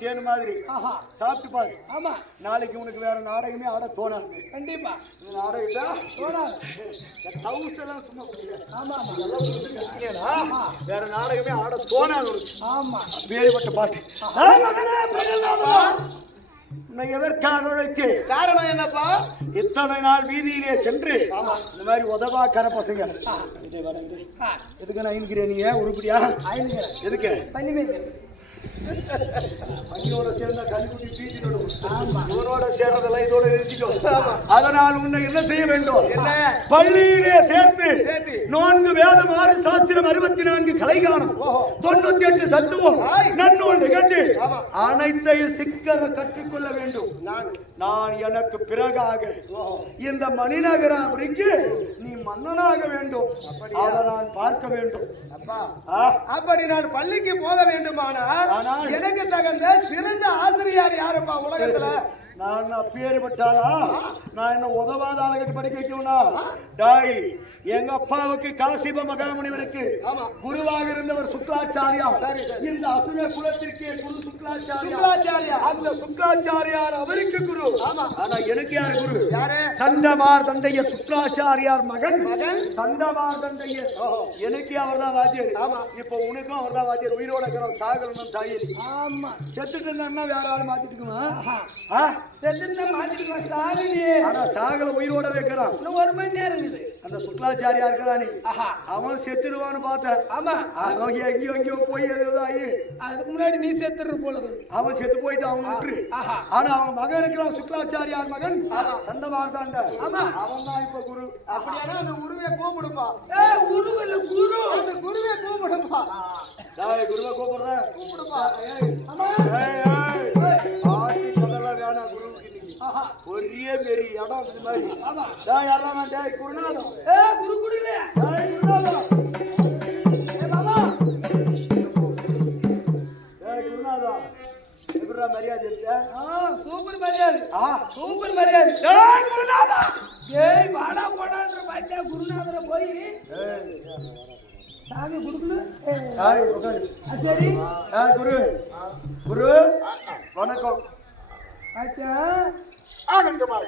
தேனு மாதிரி. ஆஹா. சாப்பிட்டு பாரு. ஆமா. நாளைக்கு உனக்கு வேற நாடகமே ஆட தோணாது. கண்டிப்பா. போடாது தவுஸ் எல்லாம் சும்மா. ஆமா ஆமா. வேற நாடகமே ஆட தோணாது ஆமா. வேறுபட்ட பாட்டு. எதற்காக உழைத்து காரணம் என்னப்பா? இத்தனை நாள் வீதியிலே சென்று இந்த மாதிரி உதவாக்கார பசங்க எதுக்கு நான் இன்கிறேன் நீ? உருப்படியா? ஐந்துகிறேன். எதுக்கு? பண்ணி சேர்ந்தா சேர்றதெல்லாம் இதோட நிறுத்திக்கோ அதனால் உன்னை என்ன செய்ய வேண்டும் என்ன? பள்ளியிலே சேர்த்து சேர்த்து. நான்கு வேதம் ஆறு சாஸ்திரம் அறுபத்தி நான்கு கலைகானம் தொண்ணூத்தி எட்டு தத்துவம். நன்னூல் நிகழ்ந்து. அனைத்தையும் சிக்கர கற்றுக்கொள்ள வேண்டும் நான் நான் எனக்கு பிறகாக இந்த மணிநகராபுரிக்கு நீ மன்னனாக வேண்டும் அதை நான் பார்க்க வேண்டும் அப்படி நான் பள்ளிக்கு போக வேண்டுமானால் எனக்கு தகுந்த சிறந்த ஆசிரியர் யாருப்பா உலகத்துல? நான் அப்பேற்பட்டாளா? நான் என்ன உதவாத ஆளுகிட்ட படிக்க வைக்கணும்னா? டாய் எங்க அப்பாவுக்கு காசிப மகாமுனிவருக்கு. குருவாக இருந்தவர் சுக்லாச்சாரியா. சரி, சரி. இந்த அசுர குலத்திற்கே குரு சுக்லாச்சாரியா. அந்த சுக்லாச்சாரியார் அவருக்கு குரு. ஆனா எனக்கு யார் குரு? யாரு? சண்டமார் தந்தைய சுக்லாச்சாரியார் மகன். மகன்? சண்டமார் தந்தைய. எனக்கு அவர்தான் வாத்தியார். ஆமா. இப்போ உனக்கும் அவர்தான் வாத்தியார். உயிரோட இருக்கிறோம் சாகரனும் தாயில் ஆமா. செத்துட்டு இருந்தான்னா வேற ஆள் மாத்திட்டுக்குமா? ஆ? செல்லுன்னா மாத்திட்டு சாகுடி ஆனா சாகல உயிரோட வைக்கிறான் இன்னும் ஒரு மணி நேரம் இருக்குது. அந்த சுக்லாச்சாரியா இருக்கிறானே. அவன் செத்துடுவான்னு பார்த்தேன். ஆமா அவன் எங்கேயோ எங்கேயோ போய் ஏதோ ஆகி அதுக்கு முன்னாடி நீ செத்துற போல இருக்குது. அவன் செத்து போயிட்டு அவன் விட்டுரு. ஆஹா. ஆனா அவன் மகன் இருக்கிறான் சுக்லாச்சாரியார் மகன். சண்டமார் தாண்ட ஆமா. அவன் தான் இப்ப குரு. அப்படியானா அந்த குருவே கூப்பிடுப்பா ஏய் உருவல்ல குரு. அந்த குருவே கூப்பிடுப்பா டேய், குருவை கூப்பிடுறேன் கூப்பிடுப்பா ஏய், டேய், நான் டேய், குருநாதம் ஏய் குரு குடிலே டேய், குருநாதம் ஏய் மாமா. டேய், குருநாதம் எப்படிடா மரியாதை இருக்க ஆ சூப்பர் மரியாதை. ஆ. சூப்பர் மரியாதை. டேய், குருநாதா ஏய் வாடா போடான்ற பாத்தியா குருநாதரை போய் சாமி கொடுக்கணும்? உட்காரு. ஆ, சரி. டேய், குரு. குரு வணக்கம். பாத்தியா ஆனந்தமாக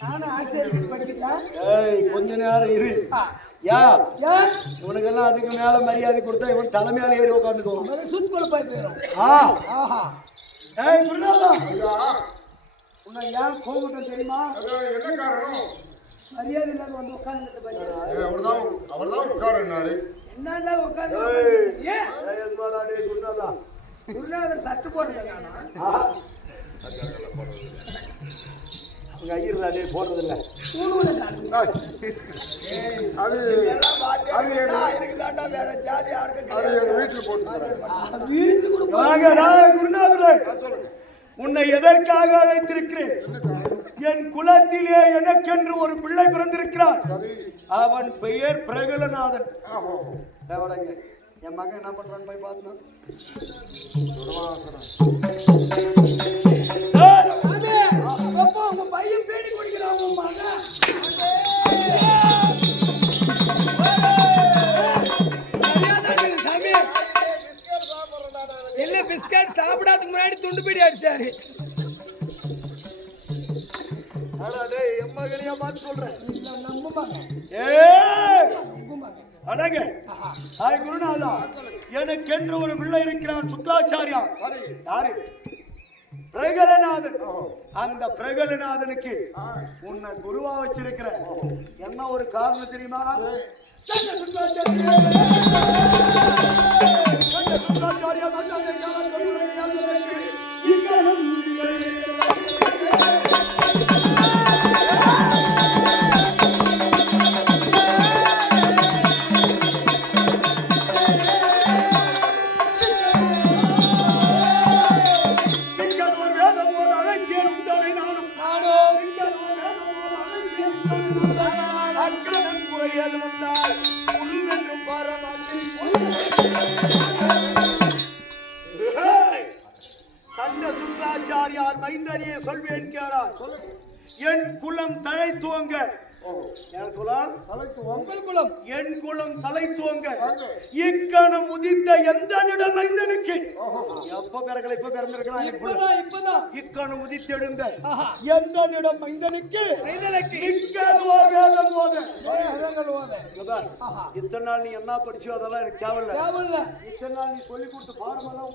நானும் ஆசிரியர் படிக்கிட்டேன் ஏய் கொஞ்ச நேரம் இரு. யா. ஏன் இவனுக்கெல்லாம் அதுக்கு மேல மரியாதை கொடுத்தா இவன் தலைமையால ஏறி உட்காந்துக்கோ முதல்ல சுத்து கொலை போயிடும் ஆ. ஆஹா. ஏய் உன்னை ஏன் கோபட்டம் தெரியுமா? என்ன காரணம்? மரியாதை இல்லாத வந்து உட்கார்ந்து பாத்தியா அவர்தான் அவர்தான் உட்காருன்னாரு. என்னடா உட்கார்ந்து ஏய். ஏன் எதுவாடா டேய் குருநாதா குருநாதர் சட்டு போட்டுருக்கானா ஆ. ஐயர்ல டேய் போடுறது இல்ல ஊடுல காட்டு அது அது அது எங்க வீட்டுக்கு போட்டு உன்னை எதற்காக அழைத்திருக்கிறேன்? என் குலத்திலே எனக்கென்று ஒரு பிள்ளை பிறந்திருக்கிறான் சரி. அவன் பெயர் பிரகலநாதன். என் மகன் என்ன பண்றான்னு போய் பார்த்தோம் சாப்பிடாததுக்கு முன்னாடி துண்டு பீடி அடிச்சாரு. ஒரு பிள்ளை இருக்கிறான் சுக்லாச்சாரியா? யாரு? பிரகலநாதன். அந்த பிரகலநாதனுக்கு உன்னை குருவா வச்சிருக்கிற என்ன ஒரு காரணம் தெரியுமா? சுக்லாச்சாரியா ஐந்தறிய சொல்வேன் கேளார். என் குலம் தழை துவங்க குலம்? என் குலம் தலை துவங்க. இக்கணம் உதித்த எந்த நிடம் மைந்தனுக்கு? எப்ப பிறக்கல இப்ப பிறந்திருக்கலாம். இப்பதான் இப்பதான். இக்கணம் உதித்தெழுந்த ஆஹா. எந்த நிடம். ஆஹா. இத்தனை நாள் நீ என்ன படிச்சோ அதெல்லாம் எனக்கு தேவையில்ல. இத்தனை நாள் நீ சொல்லி கொடுத்த பாடமெல்லாம்.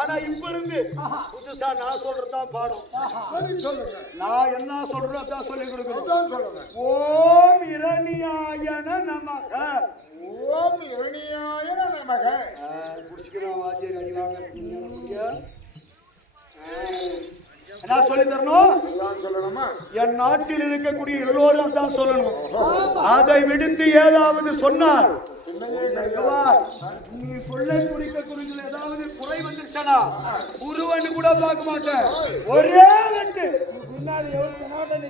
ஆனா இப்ப இருந்து புதுசா நான் சொல்றதுதான் பாடம். நான் என்ன சொல்றேன் சொல்லி கொடுக்கணும் சொல்லுங்க ஓம் இரணியாயன நமக. ஓம் இரணியாய நமக. குடிச்சுக்கிறோம் வாத்தியார் அடி வாங்க. நீங்க என்ன சொல்லி தரணும்? சொல்லணுமா? என் நாட்டில் இருக்கக்கூடிய எல்லோரும் அதான் சொல்லணும். அதை விடுத்து ஏதாவது சொன்னார் நீ சொல்ல குறிக்க குறிக்கல ஏதாவது குறை வந்துருச்சனா உருவன்னு கூட பார்க்க மாட்டேன் ஒரே வெட்டு முன்னாடி எவ்வளவு கனவாட்டம்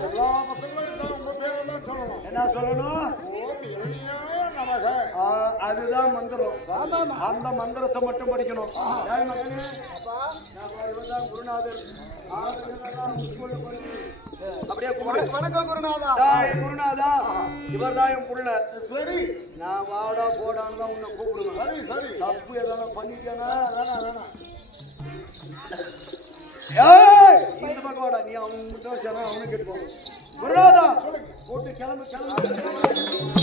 எல்லா பசங்களும் இருந்தாலும் உங்க பேரெல்லாம் சொல்லணும் என்ன சொல்லணும் அதுதான் மந்திரம் ஆமா, அந்த மந்திரத்தை மட்டும் படிக்கணும் குருநாதர் அப்படியே. வணக்கம் குருநாதா. குருநாதா என் புள்ள. சரி. நான் வாடா போடான்னு தான் உன்னை கூப்பிடுவேன். சரி சரி. தப்பு எதனா பண்ணிட்டேனா வேணாம் வேணாம். ஏய் இந்த பக்கம் வாடா. நீ அவன் மட்டும் சேனா அவனும் கேட்டு போகும் குருநாதா போட்டு கிளம்பு கிளம்பு.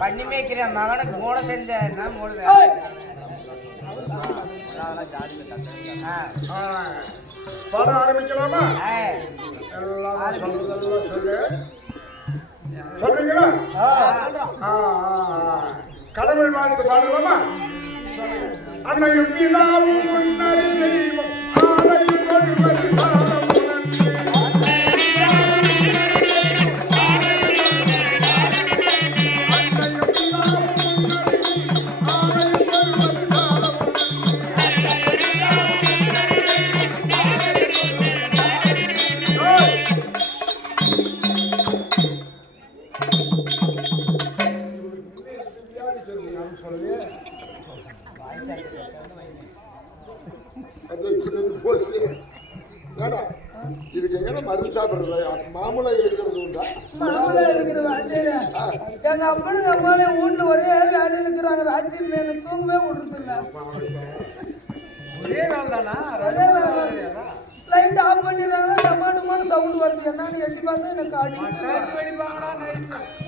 பண்ணி மேய்க்கிறேன் மகனுக்கு மூட செஞ்ச என்ன ஆ, பாட ஆரம்பிக்கலாமா? எல்லாம் சொல்றதெல்லாம் சொல்லு. சொல்றீங்களா? ஆ, ஆ, ஆ. கடவுள் வாழ்த்து பாடலாமா? அன்னையும் பிதாவும் முன்னறி தெய்வம் ஆடையில் போச்சு ஏடா இதுக்கு எங்க மருந்து சாப்பிடுறது மாமூலா இருக்கிறது உண்டா மாமூலா இருக்குது வாத்தியாரே. எங்க அப்பனும் அம்மாலையும் வீட்டுல ஒரே வேலையில இருக்கிறாங்க. ராத்திரில எனக்கு தூங்கவே விடுறதில்ல. ஒரே தானா வேலை. லைட் ஆஃப் பண்ணிடுறாங்க டமாட்டமான சவுண்ட் வருது. என்னன்னு எட்டி பார்த்தா எனக்கு நைட்டு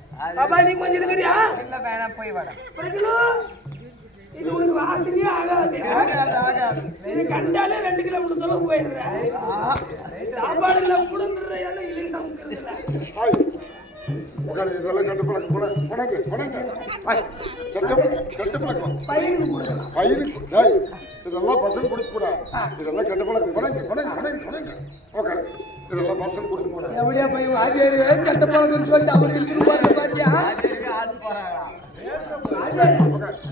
பாப்பா நீ கொஞ்சம் இருக்கிறியா இல்ல வேணாம் போய் பிறகுலும் இது உனக்கு வாசனையே ஆகாது. இது கண்டாலே ரெண்டு கிலோமீட்டர் தூரம் போயிடுறேன் சாப்பாடுல குடும்புற இடம் நமக்கு. இதெல்லாம் கட்டு பழக்கம் போல உனக்கு உனக்கு கட்டு கட்டு பழக்கம் பையனுக்கு டேய், இதெல்லாம் பசங்க கொடுக்க கூடாது இதெல்லாம் கெட்ட பழக்கம் குறைங்க குறைங்க குறைங்க உட்காரு. எப்படியா பையன் வாத்தியார் கெட்ட பழக்கம்னு சொல்லிட்டு அவர் இழுத்துட்டு போறத பாத்தியா?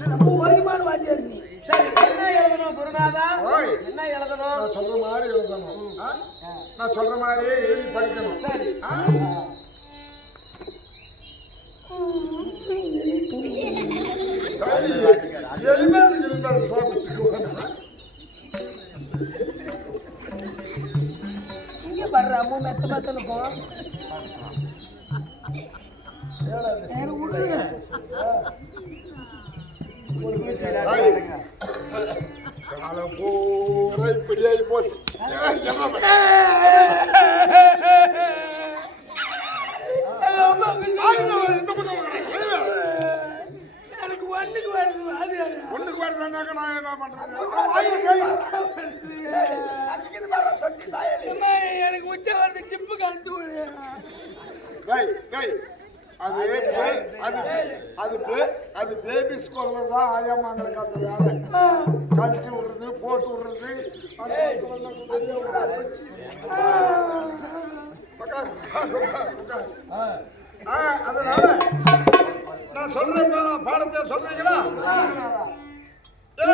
நம்ம ஓய்வுமான வாத்தியார் நீ. சரி என்ன எழுதணும் குருநாதா? ஆ, டேய், என்ன எழுதணும்? நான் சொல்ற மாதிரி எழுதணும். ஆ? நான் சொல்ற மாதிரியே எழுதி படிக்கணும். சரி. ஆ? டேய், அம்மா மெத்த மெத்தன்னு போ வேற விடுங்க காலம் பூரா இப்படி ஆகி போச்சு. எனக்கு ஒண்ணுக்கு வருது ஒண்ணுக்கு வரலன்னாக்க நான் என்ன. அம்மா, எனக்கு உச்ச வருது சிப்பு கழுத்து அது அது அது பே- அது பேபி ஸ்கூல்ல தான் ஆயாமாங்களுக்கு அந்த வேலை கழட்டி விடுறது போட்டு விடுறது ஆ, அதனால நான் சொல்றேன் பாடத்தை சொல்றீங்களா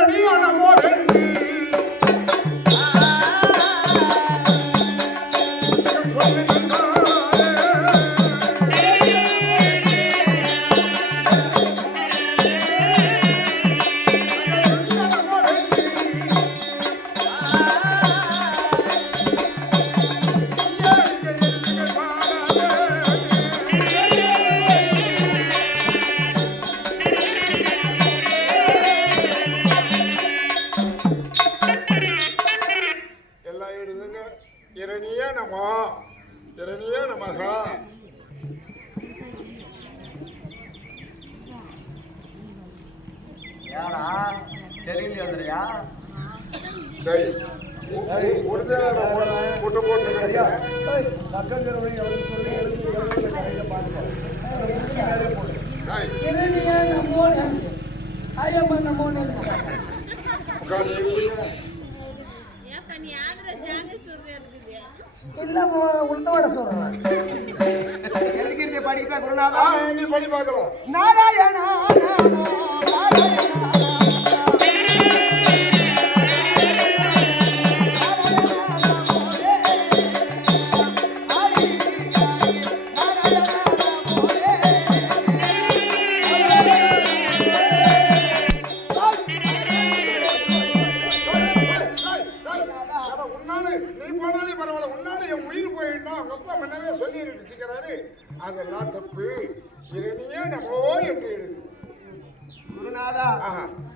நீ ஒண்ணு போடு எல்லாம் இரணிய நம. இரணிய நமக. ஏடா தெரிஞ்சு வந்துறியா டேய், ஒரிஜினல் நான் போட்டு- போட்டு போட்டுருக்கேன். டேய், என்னடியா நம்மோட ஐயம்மா நம்மோட உட்கார்ந்து எழுதுங்க. ஏப்பா நீ ஆந்திர ஜாக சொல்றது இல்ல உளுத்தோட சொல்றேன் எழுதிக்கிறது படிக்கிற குருநாதா? நீ படி பார்க்கலாம் நாராயணா நாராயணா. அவங்க அப்பா முன்னவே சொல்லி இருக்கிறாரு அதெல்லாம் தப்பு. இரணிய நமோ என்று எழுது. குருநாதா.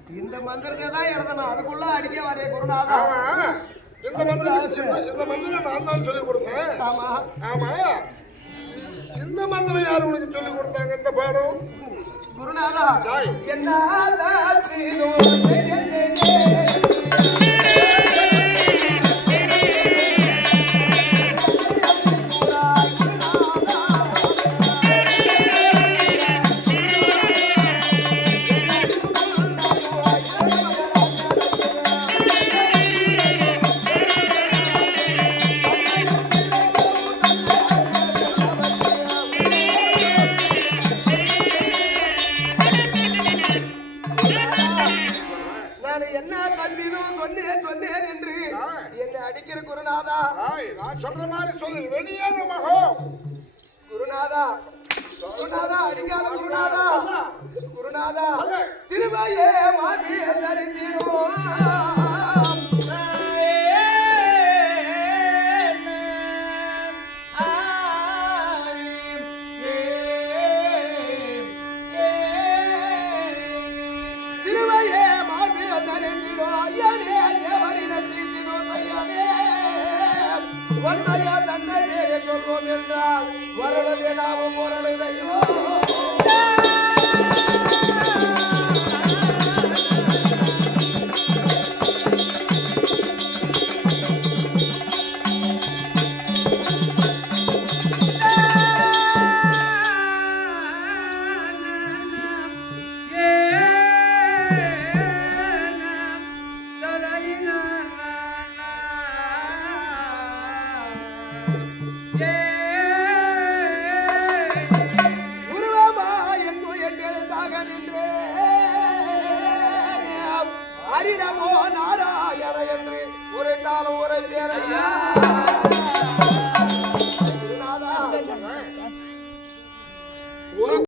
இந்த மந்திரத்தை தான் எழுதணும். அதுக்குள்ள அடிக்க வரே குருநாதா. ஆமா. இந்த மந்திரம் இந்த- மந்திரம் நான் தான் சொல்லி கொடுத்தேன். ஆமா. ஆமா. இந்த மந்திரம் யாரு உனக்கு சொல்லி கொடுத்தாங்க? இந்த பாடம் குருநாதா. என்ன நான் என்ன தம்பிதும் சொன்னேன் சொன்னேன் என்று என்னை அடிக்கிற குருநாதா. நான் சொல்ற மாதிரி சொல்லு. மகம் குருநாதா குருநாதா அடிக்காத குருநாதா. குருநாதா திருவையே மாற்றி திருவையே தரித்திடோ ஐயனே தேவரிடத்தினோ தையனே சொல்வோம் என்றால் நாமும்